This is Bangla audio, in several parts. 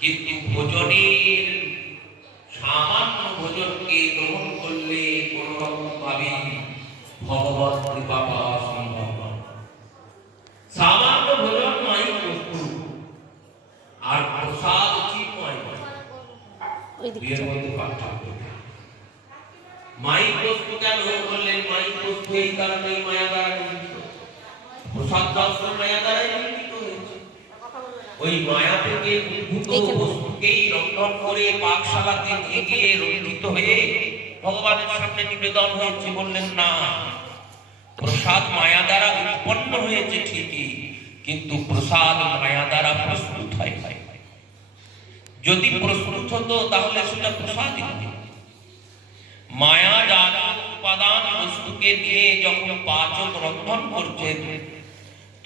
কিন্তু ভোজনের সামান্য ভোজনকে গ্রহণ করলে কোনো রকম ভাবে ভগবত কৃপা পাওয়া সম্ভব নয়। সামান্য ভোজন নয় বস্তু আর প্রসাদ চিন্ময় নয় দুইয়ের মধ্যে পার্থক্য মাইক বস্তু কেন বললেন মাইক বস্তু এই কারণে মায়া দ্বারা প্রসাদ দর্শন মায়া দ্বারাই ওই মায়া থেকে উদ্ভূত বস্তুকেই রক্ষণ করে পাকশালাতে গিয়ে রঞ্জিত হয়ে ভগবানের সামনে নিবেদন হয়েছে বললেন না প্রসাদ মায়া দ্বারা উৎপন্ন হয়েছে ঠিকই কিন্তু প্রসাদ মায়া দ্বারা প্রস্তুত হয় যদি প্রস্তুত হতো তাহলে সেটা প্রসাদ মায়া জাত উপাদান বস্তুকে নিয়ে যখন পাচক রন্ধন করছেন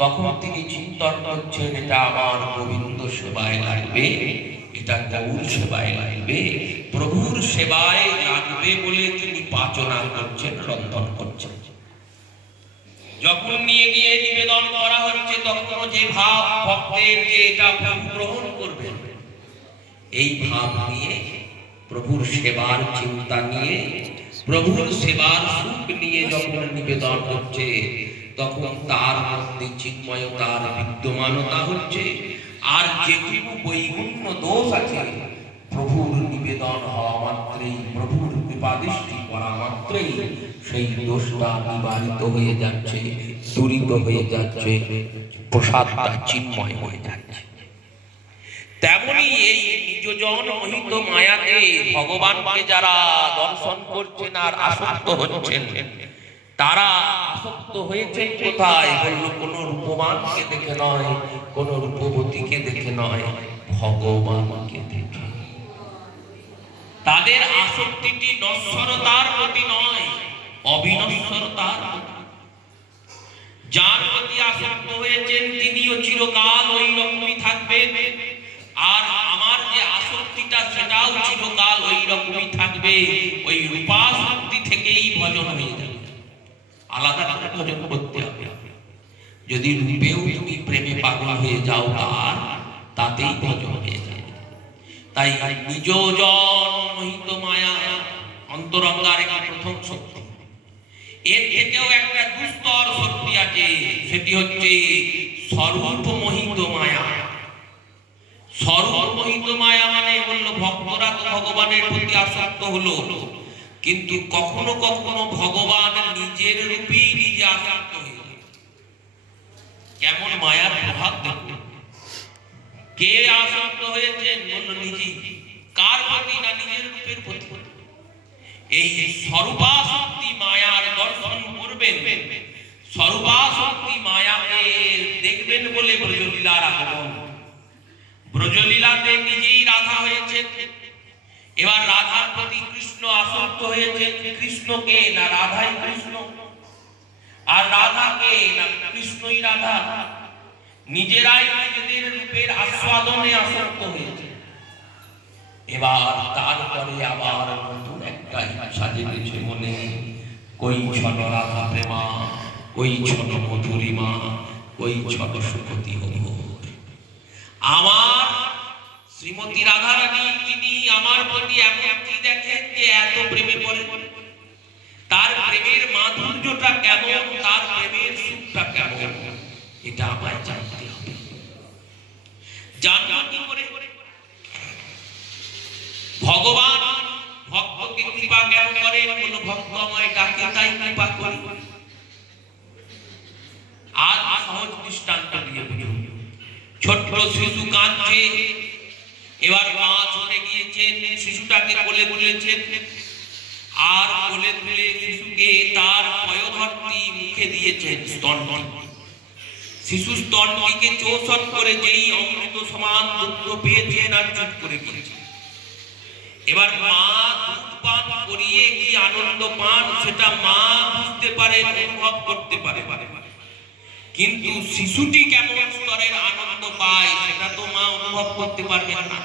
তখন তিনি চিন্তন করছেন এটা আমার গোবিন্দ সেবায় লাগবে, এটা গৌর সেবায় লাগবে, প্রভুর সেবায় লাগবে বলে তিনি পাচনা করছেন, রন্ধন করছেন। যখন নিয়ে গিয়ে নিবেদন করা হচ্ছে, তখন যে ভাব ভক্তের যে এটা গ্রহণ করবেন এই ভাব নিয়ে প্রভুর সেবার চিন্তা নিয়ে, প্রভুর সেবার সুখ নিয়ে যখন নিবেদন হচ্ছে তখন তার মধ্যে চিন্ময়তার বিদ্যমানতা হচ্ছে, আর যেটুকু বৈগুণ্য দোষ আছে, প্রভুর নিবেদন হওয়া মাত্রেই, প্রভুর কৃপাদৃষ্টি করা মাত্রেই সেই দোষটা নিবারিত হয়ে যাচ্ছে, দূরিত হয়ে যাচ্ছে, প্রসাদটা চিন্ময় হয়ে যাচ্ছে। তেমনি এই নিজজন মোহিত মায়াতে ভগবানকে যারা দর্শন করছেন আর আসক্ত হচ্ছেন তারা আসক্ত হয়েছেন কোথায়? বলল, কোন রূপবানকে দেখে নয়, কোন রূপবতীকে দেখে নয়, ভগবানকে দেখে তাদের আসক্তিটি নশ্বরতার প্রতি নয়, অবিনশ্বরতার যার প্রতি আসক্ত হয়েছেন, তিনিও চিরকাল ওই রকমই থাকবেন। আর আমার যে আসক্তিটা, সেটাও চিরকাল ওই রকমই থাকবে। ওই রূপাসক্তি থেকেই ভজন হয়ে যাবে আলাদা ভজন করতে হবে। যদি রূপেও তুমি প্রেমে পাগল হয়ে যাও তার, তাতেই ভজন হয়ে যাবে তাই নিজ জন মোহিত মায়া অন্তরঙ্গার একটি প্রথম শক্তি। এর থেকেও একটা দুস্তর শক্তি আছে, সেটি হচ্ছে স্বরূপ মোহিত মায়া। সর্বমোহিত মায়া মানে বলল, ভক্তরা তো ভগবানের প্রতি আসক্ত হলো। কিন্তু কখনো কখনো ভগবান নিজের রূপেই নিজে আসক্ত হয়ে কেমন মায়ার প্রভাব কে আসক্ত হয়েছেন বলল নিজেই। কার প্রতি না নিজের রূপের প্রতি? এই সর্বাশক্তি মায়ার দর্শন করবেন। সর্বাশক্তি মায়াকে দেখবেন বলে ব্রজলীলার আগমন। ব্রজলীলাতে নিজেই রাধা হয়েছে এবার রাধার প্রতি কৃষ্ণ আসক্ত হয়েছে কৃষ্ণকে না রাধাই কৃষ্ণ? আর রাধাকে না কৃষ্ণই রাধা? নিজেরাই নিজেদের রূপের আস্বাদনে আসক্ত হয়েছে এবার তারপরে আবার নতুন একটা ইচ্ছা জেগেছে মনে। কই ছোট রাধা প্রেমা, কই ছোট মধুরিমা, কই ছোট সুখতি হরি আমার শ্রীমতী রাধারানী তিনি আমার প্রতি এমন কি দেখেন যে এত প্রেমে পড়ে। তার প্রেমের মাধুর্যটা কেমন, তার প্রেমের সুখটা কেমন, এটা আমায় জানতে হবে। জানব কি করে? ভগবান ভক্তকে কৃপা কেন করেন? বলো, ভক্ত আমায় ডাকে, তাই কৃপা আর সহজ দৃষ্টান্ত দিয়ে শিশু কাঁদছে, এবার মা চলে গিয়েছেন, শিশুটাকে কোলে তুলেছেন। আর কোলে তুলে শিশুকে তার পয়ধর্তি মুখে দিয়েছেন স্তন। শিশু স্তনটিকে চৌষট করে যেই অমৃত সমান দুগ্ধ পেয়েছেন আর চুপ করে গিয়েছেন এবার মা দুধ পান করিয়ে কি আনন্দ পান, সেটা মা বুঝতে পারে অনুভব করতে পারে কিন্তু শিশুটি কেমন স্তরের আনন্দ পায়, সেটা তো মা অনুভব করতে পারবেন না।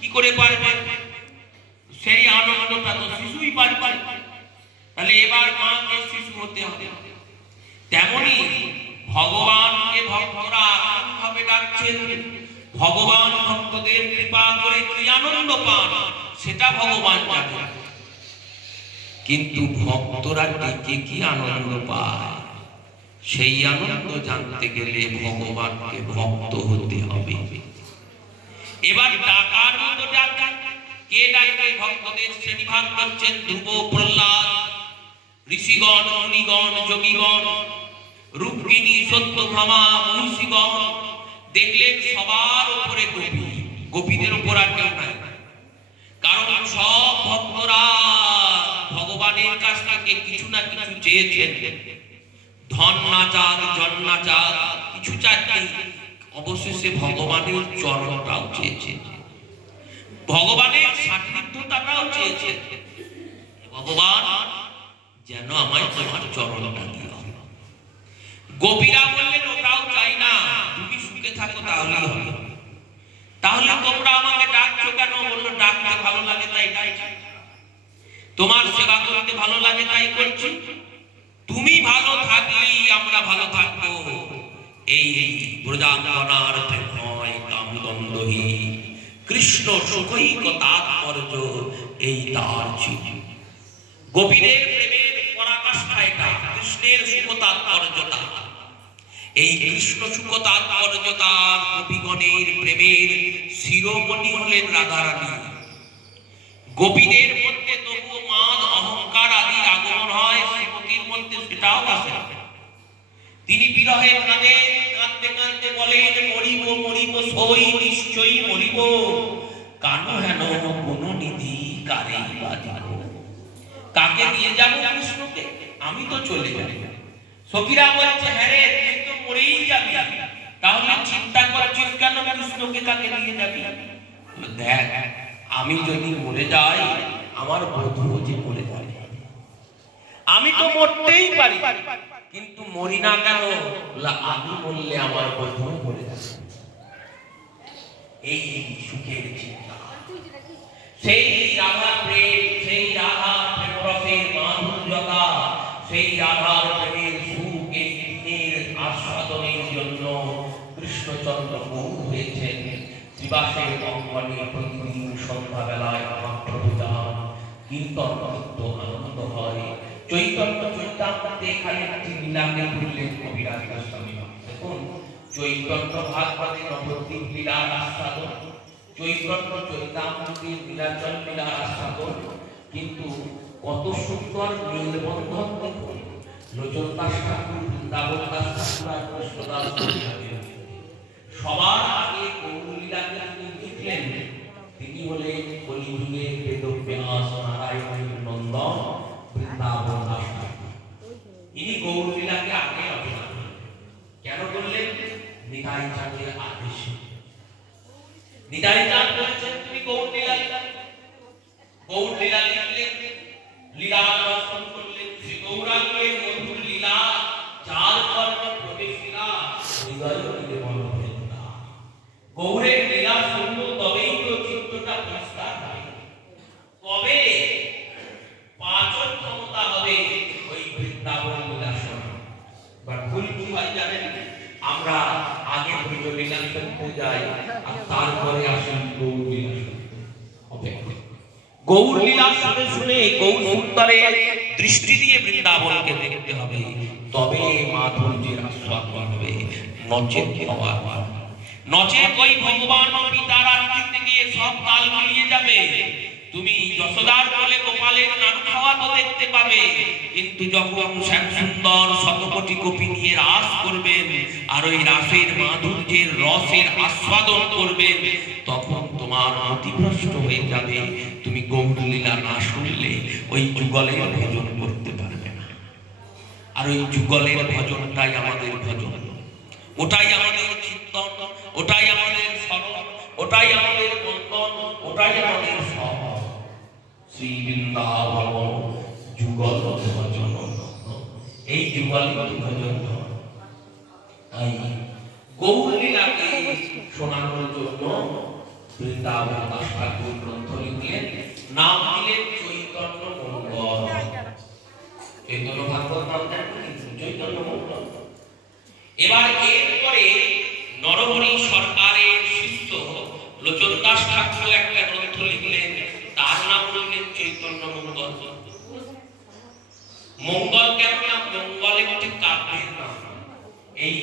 কি করে পারবেন? সেই আনন্দটা তো শিশুই পারবে। তাহলে এবার মাকে শিশু হতে হবে। তেমনি ভগবানকে ভক্তরা ভাবে ডাকছেন। ভগবান ভক্তদের কৃপা করে কি আনন্দ পান, সেটা ভগবান জানেন। কিন্তু ভক্তরা ডেকে কি আনন্দ পায়? সেই আনন্দ জানতে গেলে ভগবানকে ভক্ত হতে হবে। এবার ডাকার মতো ডাকার কে ডাকবে ভক্তদের শ্রেণীভাগ করছেন ধ্রুব প্রহ্লাদ, ঋষিগণ, মুনিগণ, যোগীগণ রূপকিনী সত্যভামা মহিষীগণ দেখলেন সবার উপরে গোপী। গোপীদের উপর আর কেউ নাই। কারণ সব ভক্তরা ভগবানের কাছ থেকে কিছু না কিছু চেয়েছেন। ধন না চাক জন না চাক কিছু চাচ্ছেন অবশেষে ভগবানের চরণটাও চেয়েছেন। ভগবানের সান্নিধ্যতাটাও চেয়েছেন ভগবান যেন আমায় তোমার চরণটা দিও। গোপীরা বললেন, ওটাও চাই না, তুমি সুখে থাকো তাহলে হবে। তাহলে তোমরা আমাকে ডাকছো কেন? বলল, ডাকতে ভালো লাগে, তাই ডাকছি। তোমার সেবা করতে ভালো লাগে, তাই করছি। তুমি ভালো থাকলেই আমরা ভালো থাকব। এই ব্রজাঙ্গনার প্রেময় কামদণ্ডহী কৃষ্ণ সুখৈক তাৎপর্য, এই তার ছিল গোপীদের প্রেমের পরাকাষ্ঠা এটা, কৃষ্ণের সুখ তাৎপর্যতা এই কৃষ্ণ সুখ তাৎপর্যতা গোপীগণের প্রেমের শিরোমণি হলেন রাধারানী। গোপীদের মধ্যে তবুও মান অহংকার আদির আগমন হয়, শ্রীমতীর মধ্যে সেটাও আসে তিনি বিরহে কাঁদে কাঁদতে কাঁদতে বলেন মরিব মরিব, সই, নিশ্চয়ই মরিব। কান হেন কোন নিধি কারে কাকে নিয়ে যাব কৃষ্ণকে? আমি তো চলে যাব। সখীরা বলছে হ্যাঁ রে, তুই তো মরেই যাবি। তাহলে চিন্তা করছিস কেন কৃষ্ণকে কাকে নিয়ে যাবি? দেখ, আমি যদি মরে যাই, আমার বধূ যে মরে যাবে। আমি তো মরতেই পারি। কিন্তু মরি না কেন? আমি মরলে আমার বধূ মরে যাবে। এই সুখের চিন্তা। সেই রাধার প্রেম, সেই রাধার প্রেম রসের মাধুর্যতা, সেই প্রেমের সুখ এই দিনের আস্বাদনের জন্য কৃষ্ণচন্দ্র গৌর হয়েছেন। শ্রীবাসের অঙ্গনে প্রতিদিন সন্ধ্যাবেলায় মহাপ্রভুদান কীর্তন আনন্দ হয়। চৈতন্য চৈতামৃতে এখানে একটি লীলাকে তুললেন কবিরাজ গোস্বামী দেখুন, চৈতন্য ভাগবতে নবদ্বীপ লীলার আস্বাদন, চৈতন্য চৈতামৃতের নীলাচল লীলার আস্বাদন, কিন্তু কত সুন্দর মেলবন্ধন দেখুন লোচন দাস ঠাকুর বৃন্দাবন দাস ঠাকুর আর কৃষ্ণদাস সবার আগে গৌরলীলাকে তিনি লিখলেন তিনি হলেন কলিযুগের বেদব্যাস নারায়ণের নন্দন। বৃন্দাবন। ইনি গৌরলীলাকে আগে রচনা। কেন করলেন নিতাই চাঁদের আদেশে নিতাই চাঁদ বলেছেন, তুমি গৌরলীলা গৌরলীলা লিখলেন লীলা দর্শন করলেন শ্রী গৌরাঙ্গের মধুর লীলা চার কর্ম প্রবেশিলা, হৃদয় গৌরের লীলা শুনব তবেই তো চিত্তটা পরিষ্কার হয় কবে পাচন ক্ষমতা হবে ওই বৃন্দাবন লীলা শোনা বাট ভুল কি হয় জানেন আমরা আগে ব্রজ পূজায় আর তারপরে আসেন গৌর গৌর লীলা শুনে শুনে গৌর সুন্দরের দৃষ্টি দিয়ে বৃন্দাবনকে দেখতে হবে। তবে মাধুর্যের আস্বাদ হবে নচেত হওয়া নচেত ওই ভগবান পিতার আনন্দিতে গিয়ে সব কাল মিলিয়ে যাবে। তুমি যশোদার বলে গোপালের নাড়ু খাওয়া তো দেখতে পাবে। কিন্তু যখন শ্যাম সুন্দর শতকোটি কপি নিয়ে রাস করবেন, আর ওই রাসের মাধুর্যের রসের আস্বাদন করবেন, তখন তোমার মতিভ্রষ্ট হয়ে যাবে। তুমি গৌরলীলা না শুনলে ওই যুগলের ভজন করতে পারবে না। আর ওই যুগলের ভজনটাই আমাদের ভজন। ওটাই আমাদের চিন্তন, ওটাই আমাদের স্মরণ, ওটাই আমাদের বন্ধন ওটাই আমাদের শ্রী বৃন্দাবন যুগল ভজন এই যুগল ভজন তাই গৌরলীলাকে শোনানোর জন্য বৃন্দাবন দাস ঠাকুর গ্রন্থ লিখলেন নাম দিলেন চৈতন্য মঙ্গল। চৈতন্য ভাগবত নাম চৈতন্য মঙ্গল। এবার এরপরে মঙ্গল কেন মঙ্গলে মঙ্গল একটি কাব্যের নাম। এই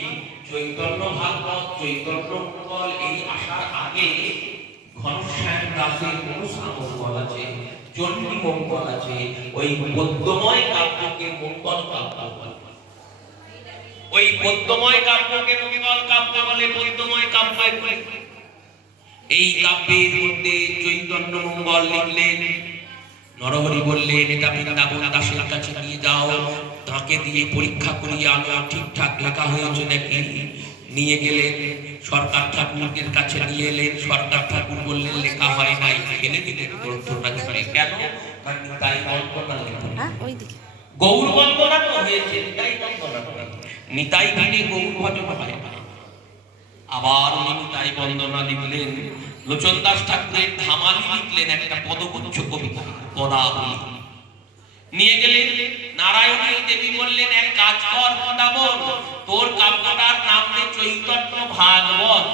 চৈতন্য ভাগবত, চৈতন্য মঙ্গল এই আসার আগে ঘনশ্যাম দাসের আছে মঙ্গল আছে, ওই পদ্মময় কাব্যকে মঙ্গল কাব্য বলে। ওই পদ্মময় কাব্যকে মঙ্গল কাব্য বলে পদ্মময় কাব্য এই কাব্যের মধ্যে চৈতন্য মঙ্গল লিখলেন নরহরি বললেন এটা বৃন্দাবন দাসের কাছে নিয়ে যাও। তাকে দিয়ে পরীক্ষা করিয়ে আনো। ঠিকঠাক লেখা হয়েছে নাকি নিয়ে গেলেন। সরকার ঠাকুরের কাছে নিয়ে এলেন। সরকার ঠাকুর বললেন লেখা হয় নাই। ফেলে দিলেন গ্রন্থটা ছেড়ে কেন? তাই লেখা হ্যাঁ ওইদিকে। গৌর বন্দনা তো হয়েছে নিতাই বন্দনা। নিতাই গানে গৌর ভজন হয়। আবার উনি নিতাই বন্দনা লিখলেন। লোচন দাস ঠাকুরের ধামালি লিখলেন একটা পদগুচ্ছ কবিতা, পদাবলী। নিয়ে গেলেন নারায়ণী দেবী বললেন, এক কাজ কর বৃন্দাবন তোর কাব্যটার নাম দে চৈতন্য ভাগবত,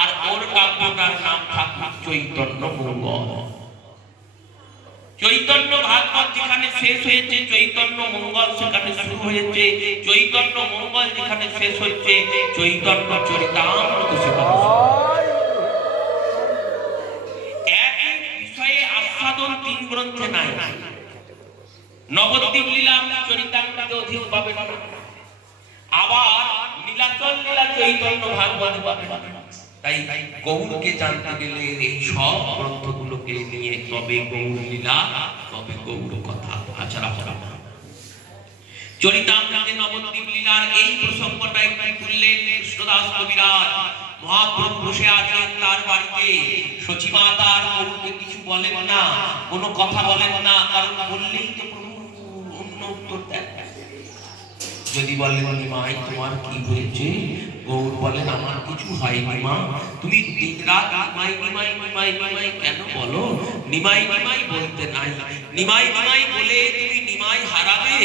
আর ওর কাব্যটার নাম ঠাকুর চৈতন্য মঙ্গল। চৈতন্য ভাগবত যেখানে শেষ হয়েছে, চৈতন্য মঙ্গল সেখানে শুরু হয়েছে, চৈতন্য মঙ্গল যেখানে শেষ হচ্ছে, চৈতন্য চরিতামৃত সেখানে শুরু এক বিষয়ে তিন গ্রন্থে নাই। নবদ্বীপ লীলা চরিতামৃত অধিক পাবেন আবার নীলাচল লীলা চৈতন্য ভাগবত পাবেন তাই গৌরকে জানতে গেলে এই সব গ্রন্থগুলোকে নিয়ে তবে গৌর লীলা, তবে গৌর কথা আচারা করা চরিতামৃতে নবদ্বীপ লীলার এই প্রসঙ্গটা একটু তুললেন কৃষ্ণদাস কবিরাজ। মহাপ্রভু বসে আছেন তার বাড়িতে। সচিমা তার গৌরকে কিছু বলেন না, কোনো কথা বলেন না, কারণ বললেই তো প্রভু অন্য উত্তর দেন। যদি নিমাই, তোমার কি হয়েছে? গৌর বলেন, আমার কিছু হয়নি মা। তুমি নিমাই নিমাই নিমাই নিমাই কেন বলো? নিমাই নিমাই বলতে নাই। নিমাই নিমাই বলে তুমি নিমাই হারাবে,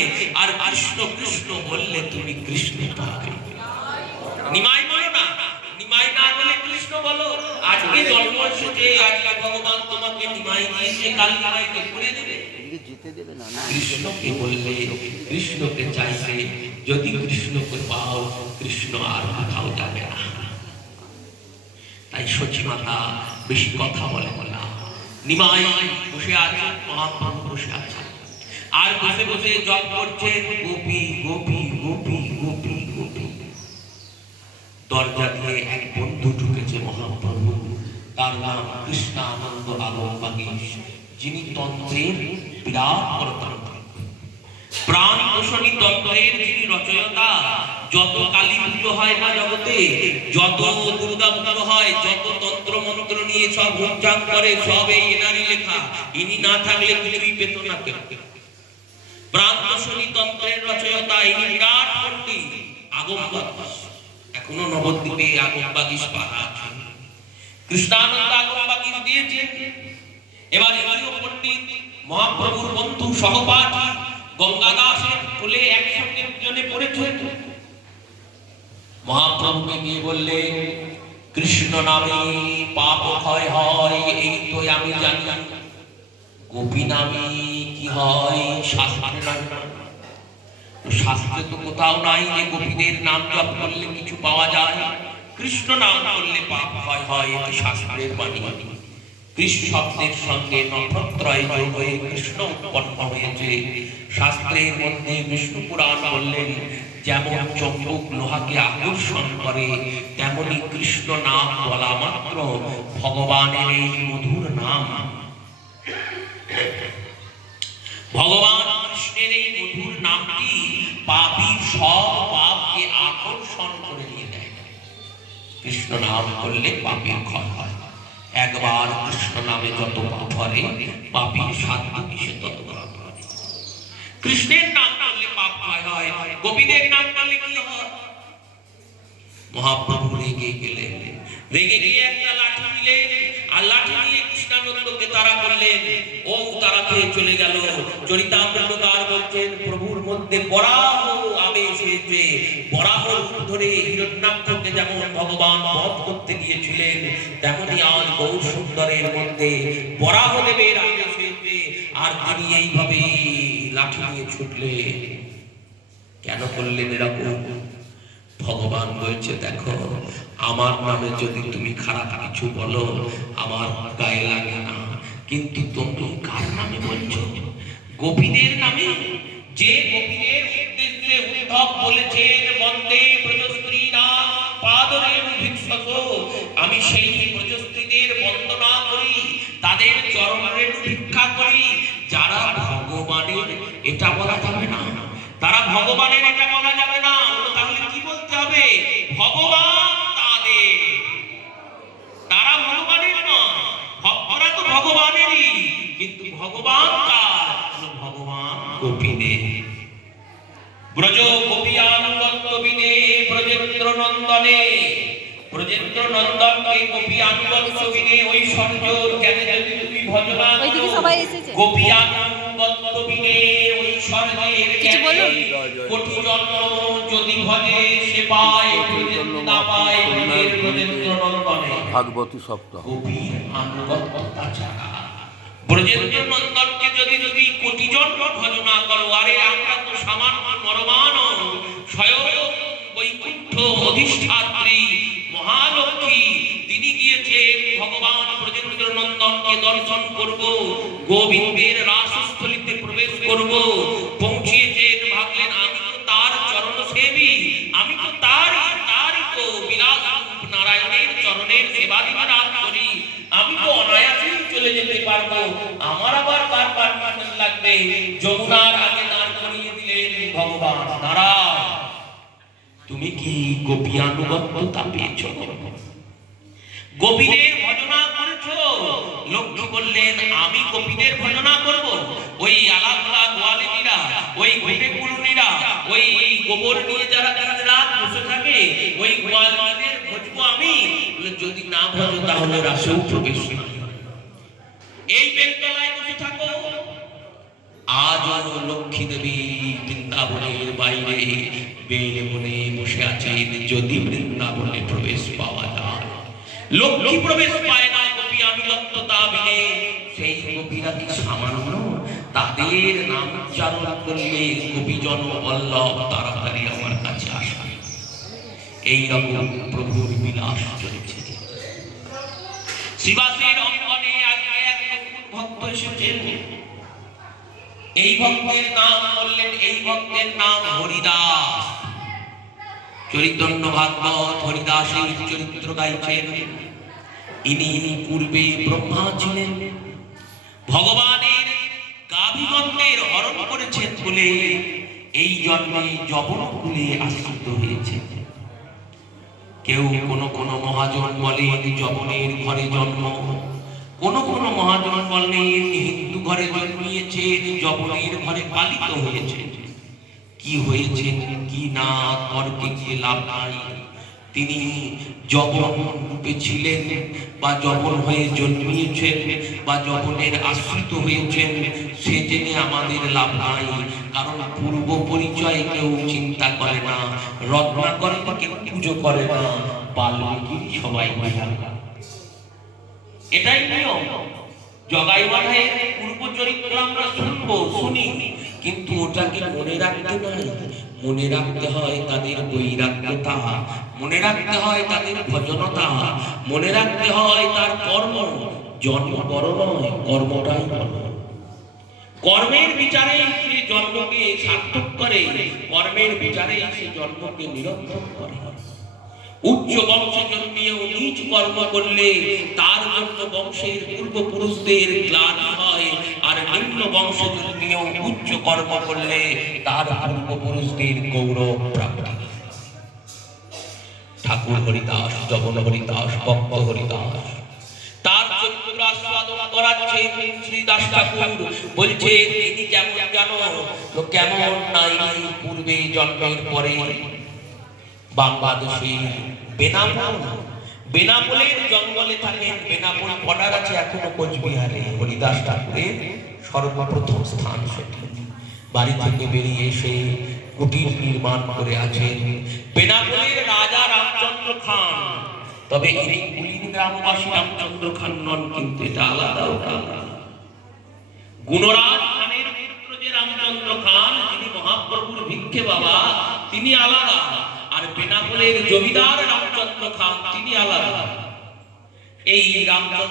আর কৃষ্ণ কৃষ্ণ বললে তুমি কৃষ্ণ পাবে। নিমাই নিমাই বলে আজকে জন্ম এসেছে আজকে ভগবান তোমাকে নিমাই দিয়েছে কাল নিমাইকে দেবে। কৃষ্ণকে বললে কৃষ্ণকে চাইলে যদি কৃষ্ণকে পাও কৃষ্ণ আর কোথাও যাবে না। তাই সচিমাতা বেশি কথা বলে না। নিমাই বসে আছে মহাপ্রভু বসে আছে। আর বসে বসে জপ করছে গোপী গোপী গোপী। দরজা দিয়ে এক বন্ধু ঢুকেছে মহাপ্রভু। তার নাম কৃষ্ণানন্দ আগম বাগীশ যিনি তন্ত্রের বিরাট বড় তান্ত্রিক প্রাণ পোষণী তন্ত্রের যিনি রচয়িতা, যত কালী পুজো হয় না জগতে, যত দুর্গা পুজো হয়, যত তন্ত্র মন্ত্র নিয়ে সব হুমচাং করে, সব এই এনারই লেখা। ইনি না থাকলে কিছুই পেত না কেউ। প্রাণ পোষণী তন্ত্রের রচয়িতা, ইনি বিরাট পণ্ডিত আগম এখনও নবদ্বীপে আগম বাগীশ পাড়া কৃষ্ণানন্দ বাগীশ দিয়েছেন। এবার এবারেও পণ্ডিত মহাপ্রভুর বন্ধু সহপাঠী গঙ্গাদাসের কোলে একসঙ্গে দুজনে পড়েছে মহাপ্রভুকে গিয়ে বললেন, কৃষ্ণ নামে পাপ ক্ষয় হয়, এই তো আমি জানি। গোপী নামে কি হয়, শাস্ত্রে শাস্ত্রে তো কোথাও নাই যে গোপীদের নাম জপ করলে কিছু পাওয়া যায়। কৃষ্ণ নাম করলে পাপ ক্ষয় হয়, এটি শাস্ত্রের বাণী। কৃষ্ণ শব্দের সঙ্গে নক্ষত্রয় যোগ হয়ে কৃষ্ণ উৎপন্ন হয়েছে। শাস্ত্রের মধ্যে বিষ্ণু পুরাণ বললেন, যেমন চম্বুক লোহাকে আকর্ষণ করে, তেমনি কৃষ্ণ নাম বলা মাত্র ভগবানের এই মধুর নাম। ভগবান কৃষ্ণের এই মধুর নামটি পাপী সব পাপকে আকর্ষণ করে নিয়ে দেয়। কৃষ্ণ নাম করলে ক্ষয় হয়। একবার কৃষ্ণ নামে যত পাপ কিসে তত কৃষ্ণের নাম করলে পাপ ক্ষয় হয়, গোপীদের নাম করলে কি হয়? মহাপ্রভু রেগে গেলেন। রেগে গিয়ে একটা লাঠি নিলেন, আর লাঠি নিয়ে কৃষ্ণানন্দকে তারা করলেন ও তারা খেয়ে চলে গেল। চরিতামৃতকার বলছেন, প্রভুর মধ্যে বরাহ আবেশ হয়েছে। বরাহ ধরে হিরণ্যাক্ষকে যেমন ভগবান বধ করতে গিয়েছিলেন, তেমনি আজ গৌর সুন্দরের মধ্যে বরাহ দেবের আবেশ হয়েছে। আর তিনি এইভাবে লাঠি নিয়ে ছুটলেন। কেন করলেন এরকম? ভগবান বলছে, দেখো, আমার নামে যদি তুমি খারাপ কিছু বলো, আমার গায়ে লাগে না। কিন্তু তুমি কার নামে বলছো? গোপীদের নামে? যে গোপীদের উদ্দেশ্যে উদ্ধব বলেছেন, বন্দে ব্রজস্ত্রীরা পাদরের ভিক্ষক আমি সেই ব্রজস্ত্রীদের বন্দনা করি, তাদের চরণের ভিক্ষা করি। যারা ভগবানের, এটা বলা যাবে না। তারা ভগবানের এটা বলা যাবে না তাহলে কি বলতে হবে ভগবান তাদের তারা ভগবানের নয় ভক্তরা তো ভগবানেরই কিন্তু ভগবান কার গোপীদের ব্রজ গোপিয়ানুগন্তবিনে ব্রজেন্দ্র নন্দনে ব্রজেন্দ্র নন্দনকে জ্ঞানে যদি তুমি ভজনা জ্ঞানে বলুন। কোটি জন্ম যদি ভজে সে পায় না পায় ব্রজেন্দ্র নন্দনে ভাগবতী সপ্তাহ ব্রজেন্দ্র যদি যদি কোটি জন্ম ভজনা করো, আরে আমরা তো সামান্য নরমান স্বয়ং বৈকুণ্ঠ অধিষ্ঠাত্রী মহালক্ষ্মী, তিনি গিয়েছেন ভগবান ব্রজেন্দ্র নন্দনকে দর্শন করব, গোবিন্দের রাসস্থলিতে প্রবেশ করব পৌঁছিয়েছেন ভাবলেন আমি তো তার চরণ সেবী আমি তো তার তারই তো বিলাস রূপ নারায়ণের চরণের সেবা দিবারাত করি আমি তো অনায়াসেই চলে যেতে পারব আমার আবার কার পারমিশন লাগবে যমুনার আগে দাঁড় করিয়ে দিলেন ভগবান নারায়ণ। তুমি কি গোপিয়ানুগত্যতা পেয়েছ গোপীদের ভজনা করেছ? লক্ষ্য করলেন আমি গোপীদের ভজনা করব। ওই আলাদা গোয়ালিনীরা, ওই ঘুটে কুলুনিরা, ওই গোবর নিয়ে যারা দিন রাত বসে থাকে, ওই গোয়ালিনীদের ভজবো আমি। যদি না ভজো তাহলে রাসেও প্রবেশ লক্ষ্মী প্রবেশ পায় না গোপী আনুগত্যতা বিনে সেই গোপীরা কি সামান্য? তাদের নাম উচ্চারণ করলে গোপীজন বল্লভ তাড়াতাড়ি আমার কাছে আসবে। এই রকম প্রভুর বিলাস চলেছে। শিবাসের অঙ্গনে আজকে এক ভক্ত এসেছেন। এই ভক্তের নাম বললেন, এই ভক্তের নাম হরিদাস। চৈতন্য ভাগবত হরিদাসের চরিত্র গাইছেন। ইনি পূর্বে ব্রহ্মা ছিলেন। ভগবানের গাভিগন্ধের হরণ করেছেন বলে এই জন্মে জবনকুলে আশ্রিত হয়েছে। কেউ কোন কোন মহাজন বলেন জবনের ঘরে জন্ম। কোন কোন মহাজন বলেন, হিন্দু ঘরে জন্মিয়েছে জবনের ঘরে পালিত হয়েছে। কি হয়েছে, কি না তর্কে গিয়ে লাভ নাই। তিনি যবন রূপে ছিলেন বা যবন হয়ে জন্মিয়েছেন বা যবনের আশ্রিত হয়েছেন, সে জেনে আমাদের লাভ নাই। কারণ পূর্ব পরিচয় কেউ চিন্তা করে না রত্নাকর কেউ পুজো করে না বাল্মীকি সবাই করে। এটাই নিয়ম। জগাই মাথায় পূর্ব চরিত্র আমরা শুনব, শুনি। কিন্তু ওটাকে মনে রাখতে নাই। মনে রাখতে হয় তাদের বৈরাগ্যতা, মনে রাখতে হয় তাদের ভজনতা, মনে রাখতে হয় তার কর্ম, জন্ম বড় নয়, কর্মটাই বড়। কর্মের বিচারে সে জন্মকে সার্থক করে, কর্মের বিচারে সে জন্মকে নিরক্ষণ করে। উচ্চ বংশে জন্মিয়েও নিজ কর্ম করলে তার জন্য বংশের পূর্বপুরুষদের গ্লানি হয়, আর নিম্ন বংশে জন্মিয়েও উচ্চ কর্ম করলে তার পূর্বপুরুষদের গৌরব প্রাপ্ত ঠাকুর হরিদাস, জগন হরিদাস, ভক্ত হরিদাস। তার চরিত্র আস্বাদন করাচ্ছেন শ্রী দাস ঠাকুর। বলছে, তিনি কেমন জানো, কেমন নাই, পূর্বে জন্মের পরে বাংলাদেশের বেনাপোল। বেনাপোলের জঙ্গলে থাকেন বেনাপোল বর্ডার আছে এখনও কোচবিহারে, হরিদাস ঠাকুরের সর্বপ্রথম স্থান সেটি। বাড়ি থেকে বেরিয়ে এসে কুটির নির্মাণ করে আছেন বেনাপোলের রাজা রামচন্দ্র খান। তবে ইনি কুলিন গ্রামবাসী রামচন্দ্র খান নন, কিন্তু এটা আলাদা ওটা। গুণরাজ খানের পুত্র যে রামচন্দ্র খান, যিনি মহাপ্রভুর ভিক্ষে বাবা, তিনি আলাদা। আর বেনাপোলের জমিদার রামচন্দ্র খান তিনি আলাদা। এই রামচন্দ্র